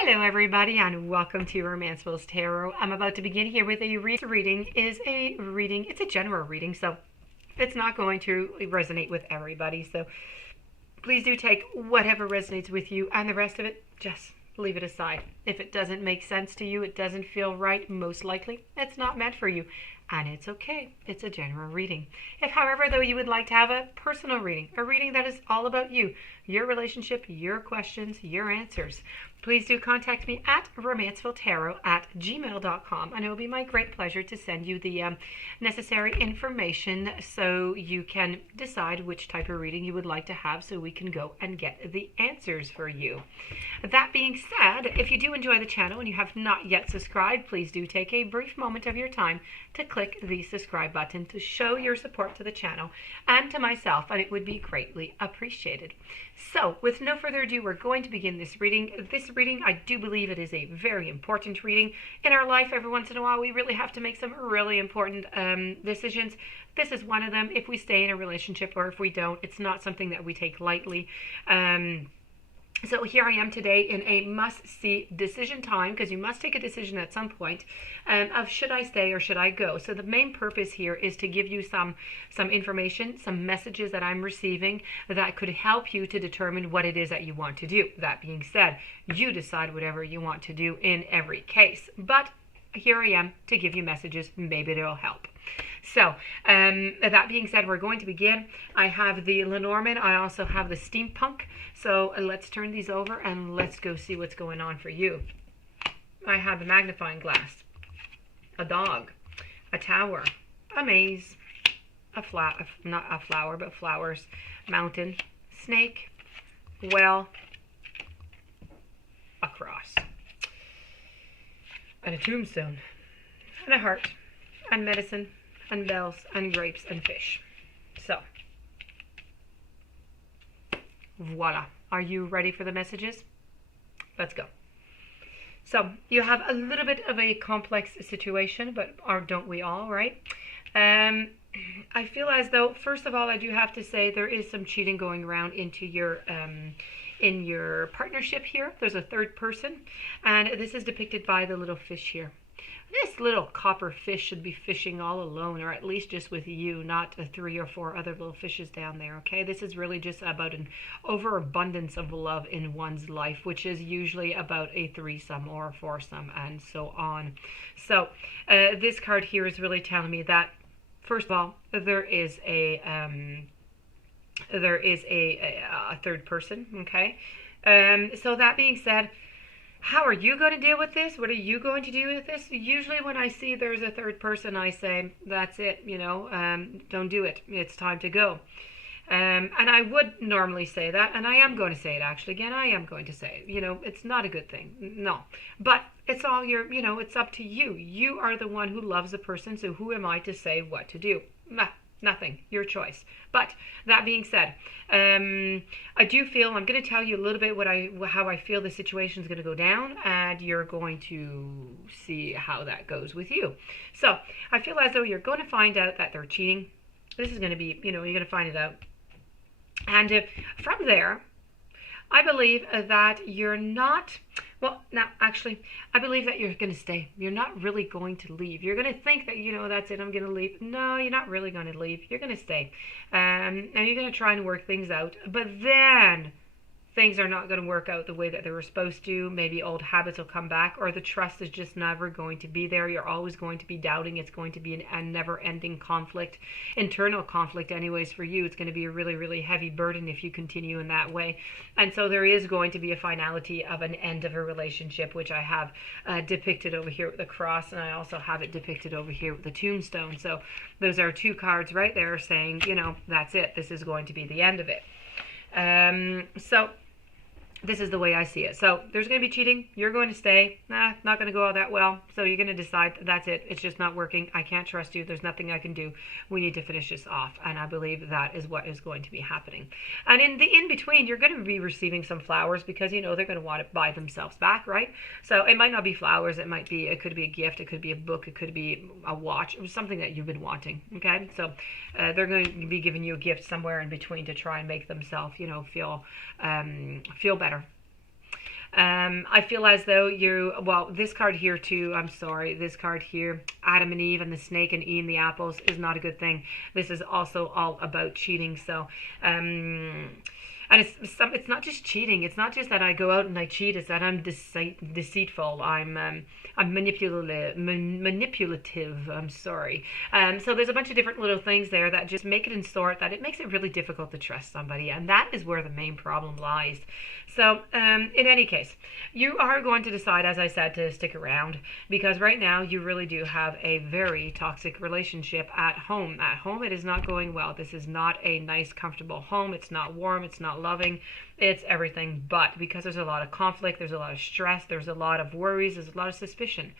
Hello everybody and welcome to Romancefull's Tarot. I'm about to begin here with a reading. It's a general reading, so it's not going to resonate with everybody. So please do take whatever resonates with you, and the rest of it, just leave it aside. If it doesn't make sense to you, it doesn't feel right, most likely it's not meant for you. And it's okay. It's a general reading. If, however, though, you would like to have a personal reading, a reading that is all about you, your relationship, your questions, your answers, please do contact me at romancefulltarot@gmail.com, and it will be my great pleasure to send you the necessary information so you can decide which type of reading you would like to have, so we can go and get the answers for you. That being said, if you do enjoy the channel and you have not yet subscribed, please do take a brief moment of your time to click the subscribe button to show your support to the channel and to myself, and it would be greatly appreciated. So, with no further ado, we're going to begin this reading. This reading, I do believe it is a very important reading. In our life, every once in a while, we really have to make some really important decisions. This is one of them. If we stay in a relationship or if we don't, it's not something that we take lightly. So here I am today in a must-see decision time, because you must take a decision at some point of should I stay or should I go. So the main purpose here is to give you some information, some messages that I'm receiving that could help you to determine what it is that you want to do. That being said, you decide whatever you want to do in every case. But here I am to give you messages. Maybe it'll help. So, that being said, we're going to begin. I have the Lenormand. I also have the Steampunk. So let's turn these over and let's go see what's going on for you. I have a magnifying glass, a dog, a tower, a maze, not a flower, but flowers, mountain, snake, well, a cross, and a tombstone, and a heart, and medicine, and bells, and grapes, and fish. So, voila. Are you ready for the messages? Let's go. So, you have a little bit of a complex situation, but don't we all, right? I feel as though, first of all, I do have to say there is some cheating going around into your in your partnership here. There's a third person, and this is depicted by the little fish here. This little copper fish should be fishing all alone, or at least just with you, not 3 or 4 other little fishes down there, okay? This is really just about an overabundance of love in one's life, which is usually about a threesome or a foursome and so on. So this card here is really telling me that, first of all, there is a third person, okay? So that being said, how are you going to deal with this? What are you going to do with this? Usually when I see there's a third person, I say, that's it, don't do it. It's time to go. And I would normally say that, and I am going to say it actually again. I am going to say it. It's not a good thing. No. But it's all it's up to you. You are the one who loves the person, so who am I to say what to do? Nothing. Your choice. But that being said, I do feel, I'm going to tell you a little bit how I feel the situation is going to go down, and you're going to see how that goes with you. So I feel as though you're going to find out that they're cheating. This is going to be, you're going to find it out. And from there, I believe that you're not... Well, now, actually, I believe that you're going to stay. You're not really going to leave. You're going to think that, that's it, I'm going to leave. No, you're not really going to leave. You're going to stay. And you're going to try and work things out. But then things are not going to work out the way that they were supposed to. Maybe old habits will come back, or the trust is just never going to be there. You're always going to be doubting. It's going to be a never-ending conflict, internal conflict anyways for you. It's going to be a really, really heavy burden if you continue in that way. And so there is going to be a finality of an end of a relationship, which I have depicted over here with the cross, and I also have it depicted over here with the tombstone. So those are 2 cards right there saying, that's it. This is going to be the end of it. So this is the way I see it. So there's going to be cheating. You're going to stay. Not going to go all that well. So you're going to decide that's it. It's just not working. I can't trust you. There's nothing I can do. We need to finish this off. And I believe that is what is going to be happening. And in the in-between, you're going to be receiving some flowers because, they're going to want to buy themselves back, right? So it might not be flowers. It could be a gift. It could be a book. It could be a watch. It was something that you've been wanting, okay? So they're going to be giving you a gift somewhere in between to try and make themselves, feel better. I feel as though well, this card here too, I'm sorry, this card here, Adam and Eve and the snake and eating the apples, is not a good thing. This is also all about cheating. So, and it's not just cheating. It's not just that I go out and I cheat. It's that I'm deceitful. I'm manipulative. I'm sorry. So there's a bunch of different little things there that just make it in sort that it makes it really difficult to trust somebody, and that is where the main problem lies. So in any case, you are going to decide, as I said, to stick around, because right now you really do have a very toxic relationship at home. At home, it is not going well. This is not a nice, comfortable home. It's not warm. It's not loving. It's everything but, because there's a lot of conflict, there's a lot of stress, there's a lot of worries, there's a lot of suspicion.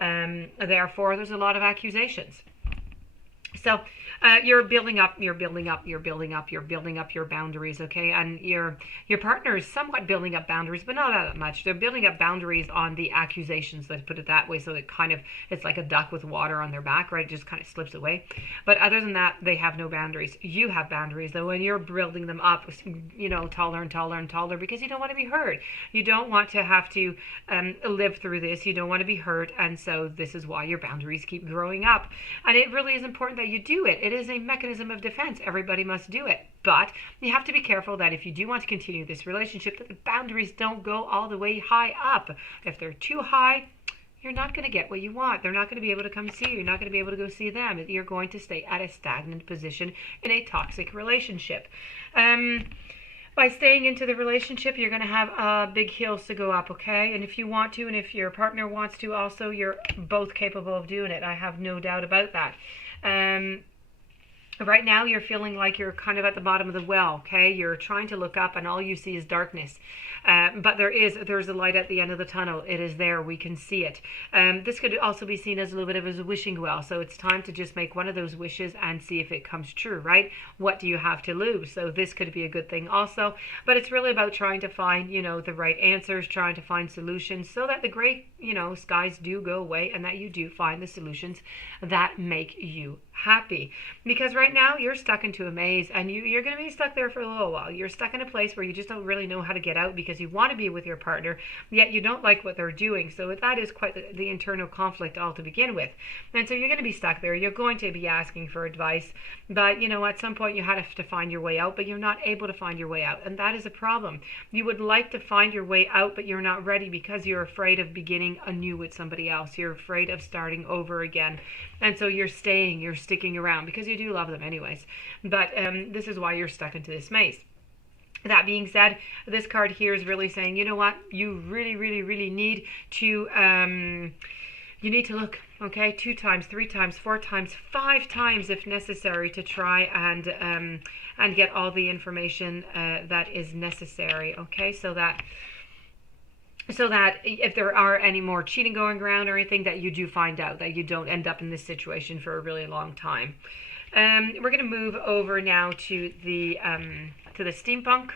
Therefore, there's a lot of accusations. So you're building up your boundaries, okay? And your partner is somewhat building up boundaries, but not that much. They're building up boundaries on the accusations, let's put it that way. So it's like a duck with water on their back, right? It just kind of slips away. But other than that, they have no boundaries. You have boundaries, though, and you're building them up, taller and taller and taller, because you don't want to be hurt. You don't want to have to live through this. You don't want to be hurt, and so this is why your boundaries keep growing up. And it really is important that you do it. It is a mechanism of defense. Everybody must do it. But you have to be careful that if you do want to continue this relationship, that the boundaries don't go all the way high up. If they're too high, you're not going to get what you want. They're not going to be able to come see you. You're not going to be able to go see them. You're going to stay at a stagnant position in a toxic relationship. By staying into the relationship, you're going to have big hills to go up, okay? And if you want to, and if your partner wants to also, you're both capable of doing it. I have no doubt about that. Right now, you're feeling like you're kind of at the bottom of the well, okay? You're trying to look up and all you see is darkness. But there's a light at the end of the tunnel. It is there. We can see it. This could also be seen as a little bit of a wishing well. So it's time to just make one of those wishes and see if it comes true, right? What do you have to lose? So this could be a good thing also. But it's really about trying to find, the right answers, trying to find solutions so that the gray, skies do go away and that you do find the solutions that make you happy. Because right now you're stuck into a maze, and you're going to be stuck there for a little while. You're stuck in a place where you just don't really know how to get out, because you want to be with your partner, yet you don't like what they're doing. So that is quite the internal conflict all to begin with. And so you're going to be stuck there. You're going to be asking for advice, but at some point you have to find your way out, but you're not able to find your way out, and that is a problem. You would like to find your way out, but you're not ready because you're afraid of beginning anew with somebody else. You're afraid of starting over again, and so you're sticking around because you do love them anyways. But this is why you're stuck into this maze. That being said, this card here is really saying, you know what, you really, really, really need to look, okay, 2 times, 3 times, 4 times, 5 times if necessary, to try and get all the information that is necessary, okay, so that if there are any more cheating going around or anything, that you do find out, that you don't end up in this situation for a really long time. We're going to move over now to the steampunk.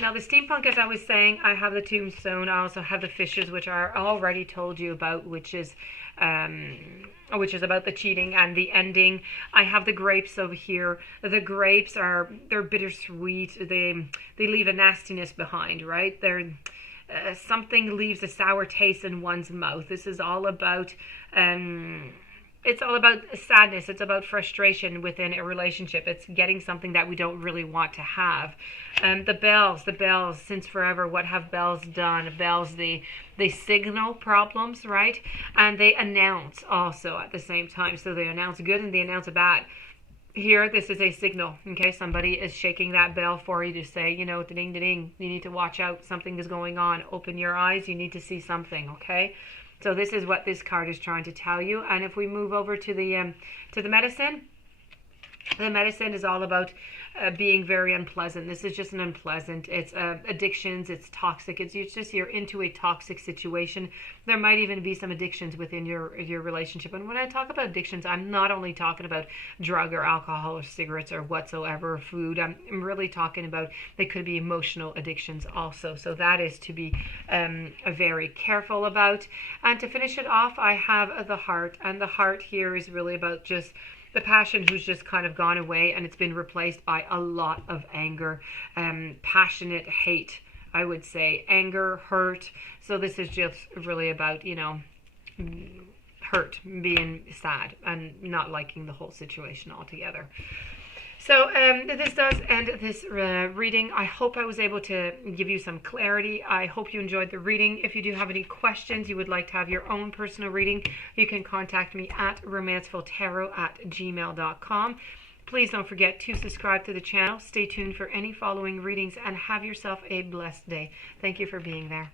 Now the steampunk, as I was saying, I have the tombstone. I also have the fishes, which I already told you about, which is about the cheating and the ending. I have the grapes over here. The grapes they're bittersweet. They leave a nastiness behind, right? Something leaves a sour taste in one's mouth. This is all about it's all about sadness. It's about frustration within a relationship. It's getting something that we don't really want to have. The bells, since forever, what have bells done? Bells, they signal problems, right? And they announce also at the same time. So they announce good and they announce bad. Here, this is a signal, okay? Somebody is shaking that bell for you to say, ding, ding, you need to watch out. Something is going on. Open your eyes. You need to see something, okay? So this is what this card is trying to tell you. And if we move over to the medicine, the medicine is all about being very unpleasant. This is just an unpleasant. It's addictions. It's toxic. It's just you're into a toxic situation. There might even be some addictions within your relationship. And when I talk about addictions, I'm not only talking about drug or alcohol or cigarettes or whatsoever, or food. I'm really talking about they could be emotional addictions also. So that is to be very careful about. And to finish it off, I have the heart. And the heart here is really about just the passion who's just kind of gone away, and it's been replaced by a lot of anger, passionate hate, I would say anger, hurt. So this is just really about, hurt, being sad, and not liking the whole situation altogether. So this does end this reading. I hope I was able to give you some clarity. I hope you enjoyed the reading. If you do have any questions, you would like to have your own personal reading, you can contact me at romancefulltarot@gmail.com. Please don't forget to subscribe to the channel. Stay tuned for any following readings and have yourself a blessed day. Thank you for being there.